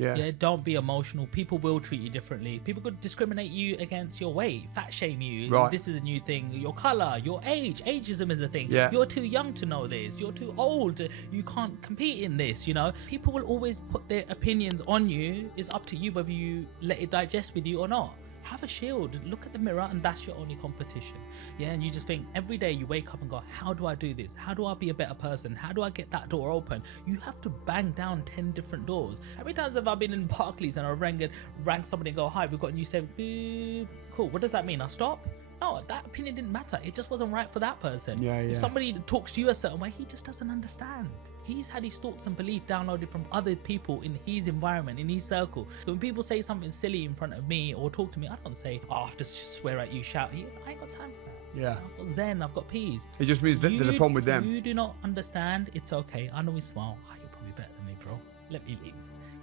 Yeah, don't be emotional. People will treat you differently. People could discriminate you against your weight, fat shame you. Right. This is a new thing. Your color, your age. Ageism is a thing. Yeah. You're too young to know this. You're too old. You can't compete in this, you know? People will always put their opinions on you. It's up to you whether you let it digest with you or not. Have a shield, look at the mirror, and that's your only competition. Yeah, and you just think every day you wake up and go, how do I do this? How do I be a better person? How do I get that door open? You have to bang down 10 different doors. How many times have I been in Barclays and I rang somebody and go, hi, we've got a new service. Boop. Cool, what does that mean? I'll stop? No, that opinion didn't matter. It just wasn't right for that person. Yeah. If somebody talks to you a certain way, he just doesn't understand. He's had his thoughts and belief downloaded from other people in his environment, in his circle. So when people say something silly in front of me or talk to me, I don't say, oh, I have to swear at you, shout at you. I ain't got time for that. Yeah. I've got Zen, I've got peace. It just means that there's a problem with them. You do not understand. It's okay. I know we smile. Oh, you're probably better than me, bro. Let me leave.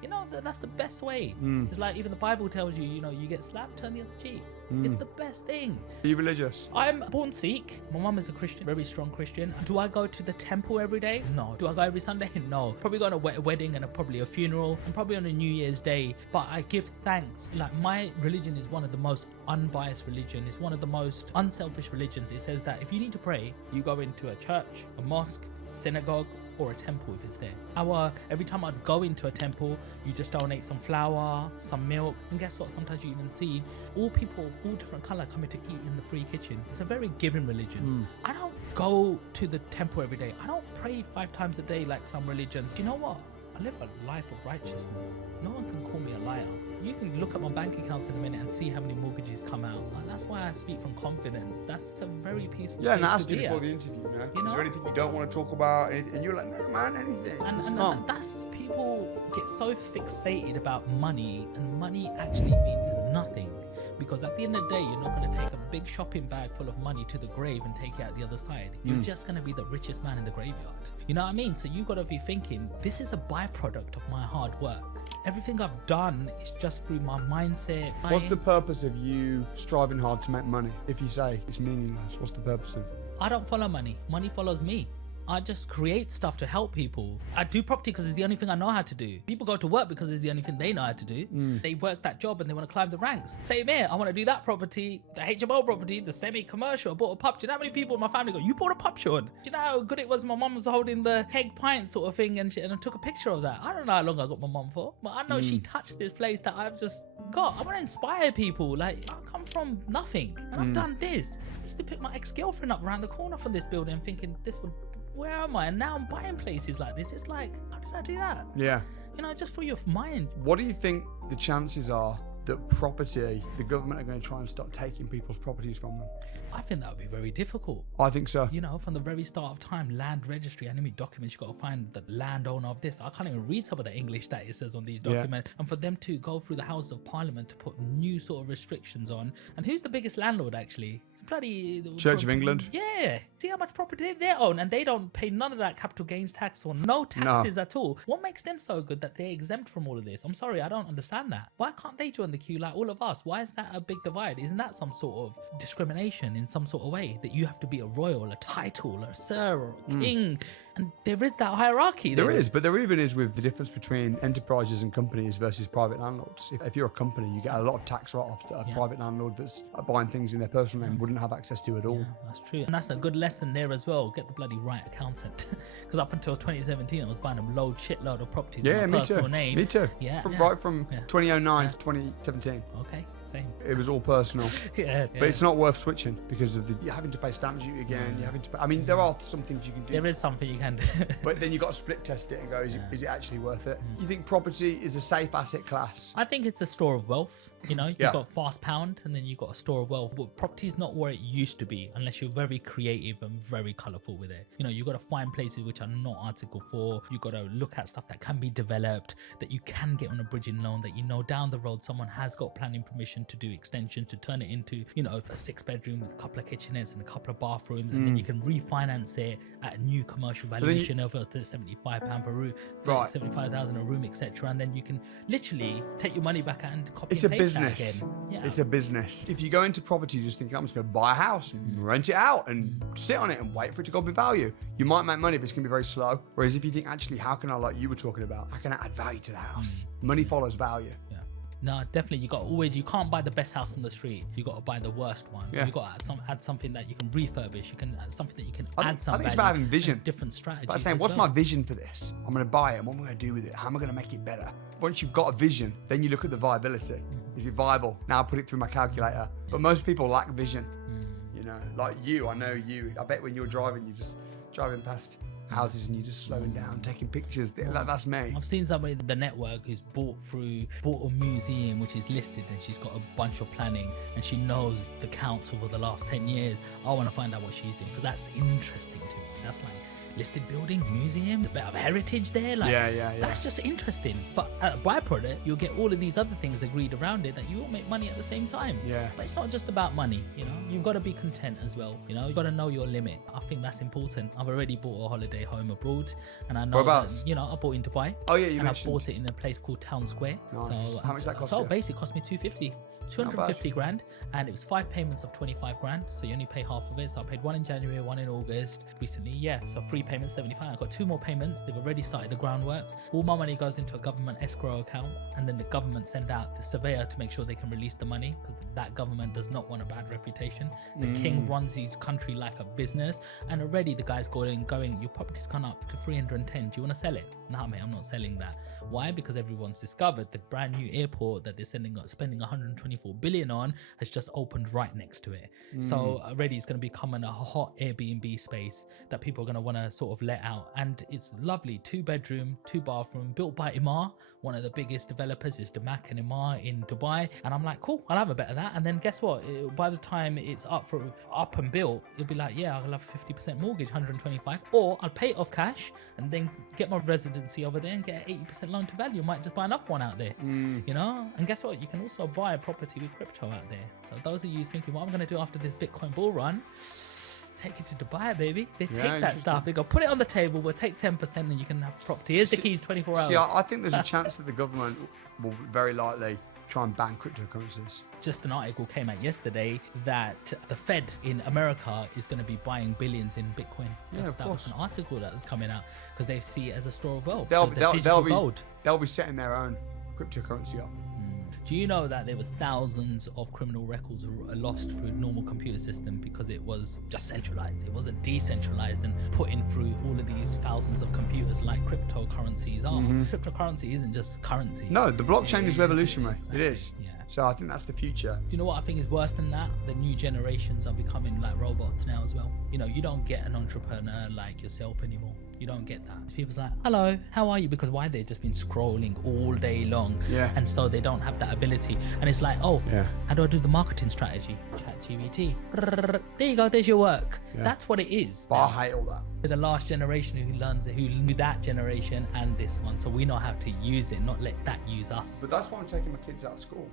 You know, that's the best way. It's like even the Bible tells you, you know, you get slapped, turn the other cheek. It's the best thing. Are you religious? I'm born Sikh. My mum is a Christian, very strong Christian. Do I go to the temple every day? No. Do I go every Sunday? No. Probably go on a wedding and probably a funeral and probably on a New Year's Day. But I give thanks. Like, my religion is one of the most unbiased religion. It's one of the most unselfish religions. It says that if you need to pray, you go into a church, a mosque, synagogue, or a temple if it's there. Every time I'd go into a temple, you just donate some flour, some milk, and guess what? Sometimes you even see all people of all different colour coming to eat in the free kitchen. It's a very giving religion. I don't go to the temple every day. I don't pray 5 times a day like some religions. Do you know what? I live a life of righteousness. No one can call me a liar. You can look at my bank accounts in a minute and see how many mortgages come out. That's why I speak from confidence. That's a very peaceful Yeah, and I place asked to you be before at. the interview, you know? You Is there know? anything you don't want to talk about? And you're like, no, man, anything. And that's, people get so fixated about money, and money actually means nothing. Because at the end of the day, you're not going to take a big shopping bag full of money to the grave and take it out the other side. You're just going to be the richest man in the graveyard. You know what I mean? So you got to be thinking, this is a byproduct of my hard work. Everything I've done is just through my mindset. What's the purpose of you striving hard to make money? If you say it's meaningless, what's the purpose of? I don't follow money. Money follows me. I just create stuff to help people. I do property because it's the only thing I know how to do. People go to work because it's the only thing they know how to do. They work that job and they want to climb the ranks. Same here. I want to do that property, the HMO property, the semi-commercial. I bought a pub. Do you know how many people in my family go, you bought a pub, Sean? Do you know how good it was? My mum was holding the keg pint sort of thing and I took a picture of that. I don't know how long I got my mum for, but I know she touched this place that I've just got. I want to inspire people. Like, I come from nothing and I've done this. I used to pick my ex-girlfriend up around the corner from this building thinking this would, where am I? And now I'm buying places like this. It's like, how did I do that? Yeah. You know, just for your mind. What do you think the chances are that property, the government are going to try and start taking people's properties from them? I think that would be very difficult. I think so. You know, from the very start of time, land registry, enemy documents, you got to find the landowner of this. I can't even read some of the English that it says on these documents. And for them to go through the House of Parliament to put new sort of restrictions on. And who's the biggest landlord actually? It's bloody Church of England. Yeah. See how much property they own, and they don't pay none of that capital gains tax or no taxes at all. What makes them so good that they're exempt from all of this? I'm sorry, I don't understand that. Why can't they join the queue like all of us? Why is that a big divide? Isn't that some sort of discrimination in some sort of way, that you have to be a royal, a title, a sir, or a king? And there is that hierarchy. There is, but there even is with the difference between enterprises and companies versus private landlords. If you're a company, you get a lot of tax write-offs that a private landlord that's buying things in their personal name wouldn't have access to at all. Yeah, that's true. And that's a good lesson there as well. Get the bloody right accountant. Because up until 2017, I was buying a shitload of properties in my personal name. Me too. Yeah. Right from 2009 to 2017. Okay, same. It was all personal. Yeah. But it's not worth switching because of you're having to pay stamp duty again. You're having to pay, I mean, there are some things you can do. There is something you can do. But then you've got to split test it and go, is it actually worth it? You think property is a safe asset class? I think it's a store of wealth. You know, you've got fast pound and then you've got a store of wealth. But property's not where it used to be unless you're very creative and very colourful with it. You know, you've got to find places which are not Article 4. You've got to look at stuff that can be developed, that you can get on a bridging loan, that you know down the road someone has got planning permission to do extension, to turn it into, you know, a 6-bedroom with a couple of kitchenettes and a couple of bathrooms, and then you can refinance it at a new commercial valuation of £75 per room, 75,000 a room, etc. And then you can literally take your money back and copy It's and a paste business. Yeah. It's a business. If you go into property just thinking, I'm just going to buy a house and rent it out and sit on it and wait for it to go up in value, you might make money, but it's going to be very slow. Whereas if you think, actually, how can I, like you were talking about, how can I add value to the house? Money follows value. Yeah. No, definitely. You can't buy the best house on the street. You got to buy the worst one. Yeah. You got to add something that you can refurbish. You can add something that you can add some I think it's value about having vision. Different strategies. But saying, what's my vision for this? I'm going to buy it. And what am I going to do with it? How am I going to make it better? Once you've got a vision, then you look at the viability. Is it viable? Now I put it through my calculator. But most people lack vision. You know, like you, I know you. I bet when you're driving, you're just driving past houses and you're just slowing down, taking pictures. That's me. I've seen somebody in the network who's bought a museum which is listed, and she's got a bunch of planning and she knows the counts over the last 10 years. I want to find out what she's doing, because that's interesting to me. That's like listed building, museum, a bit of heritage there. Like, yeah. That's just interesting. But as a byproduct, you'll get all of these other things agreed around it that you will make money at the same time. Yeah. But it's not just about money, you know. You've got to be content as well. You know, you've got to know your limit. I think that's important. I've already bought a holiday home abroad, and I know Whereabouts? that, you know, I bought in Dubai. Oh yeah, you and mentioned. I bought it in a place called Town Square. Nice. So How much that cost So you? basically it cost me 250 grand, and it was 5 payments of 25 grand, so you only pay half of it. So I paid one in January, one in August recently. Yeah, so 3 payments, 75. I got 2 more payments. They've already started the groundworks. All my money goes into a government escrow account, and then the government send out the surveyor to make sure they can release the money, because that government does not want a bad reputation. The king runs his country like a business, and already the guy's going, your property's gone up to 310. Do you want to sell it? Nah, mate, I'm not selling that. Why? Because everyone's discovered the brand new airport that they're spending 124 billion on has just opened right next to it. So already it's going to become a hot Airbnb space that people are going to want to sort of let out. And it's lovely, 2-bedroom, 2-bathroom, built by Imar, one of the biggest developers is Damak and Imar in Dubai. And I'm like, cool, I'll have a bit of that. And then guess what? By the time it's up and built, you'll be like, yeah, I'll have a 50% mortgage, 125, or I'll pay it off cash and then get my residency over there and get an 80% loan to value. Might just buy another one out there, you know? And guess what? You can also buy a property with crypto out there. So those of you thinking, what I'm going to do after this Bitcoin bull run, take it to Dubai, baby. They take that stuff. They go, put it on the table. We'll take 10% and you can have property. Here's the keys, 24 hours. See, I think there's a chance that the government will very likely try and ban cryptocurrencies. Just an article came out yesterday that the Fed in America is going to be buying billions in Bitcoin. That was an article that was coming out because they see it as a store of wealth. They'll be setting their own cryptocurrency up. Do you know that there was thousands of criminal records lost through normal computer system because it was just centralized? It wasn't decentralized and put in through all of these thousands of computers like cryptocurrencies are. Cryptocurrency isn't just currency. No, the blockchain is revolutionary. Exactly. It is. Yeah. So I think that's the future. Do you know what I think is worse than that? The new generations are becoming like robots now as well. You know, you don't get an entrepreneur like yourself anymore. You don't get that. People's like, hello, how are you? Because why? They've just been scrolling all day long. Yeah. And so they don't have that ability. And it's like, oh, how do I do the marketing strategy? ChatGPT. There you go, there's your work. Yeah. That's what it is. But I hate all that. The last generation who knew that generation and this one. So we know how to use it, not let that use us. But that's why I'm taking my kids out of school.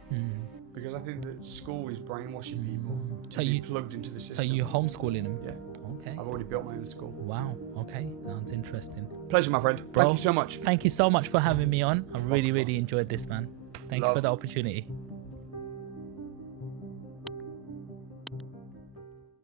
Because I think that school is brainwashing people to be plugged into the system. So you're homeschooling them? Yeah. Okay. I've already built my own school. Wow. Okay. Sounds interesting. Pleasure, my friend. Thank you so much. Thank you so much for having me on. I really enjoyed this, man. Thank you for the opportunity.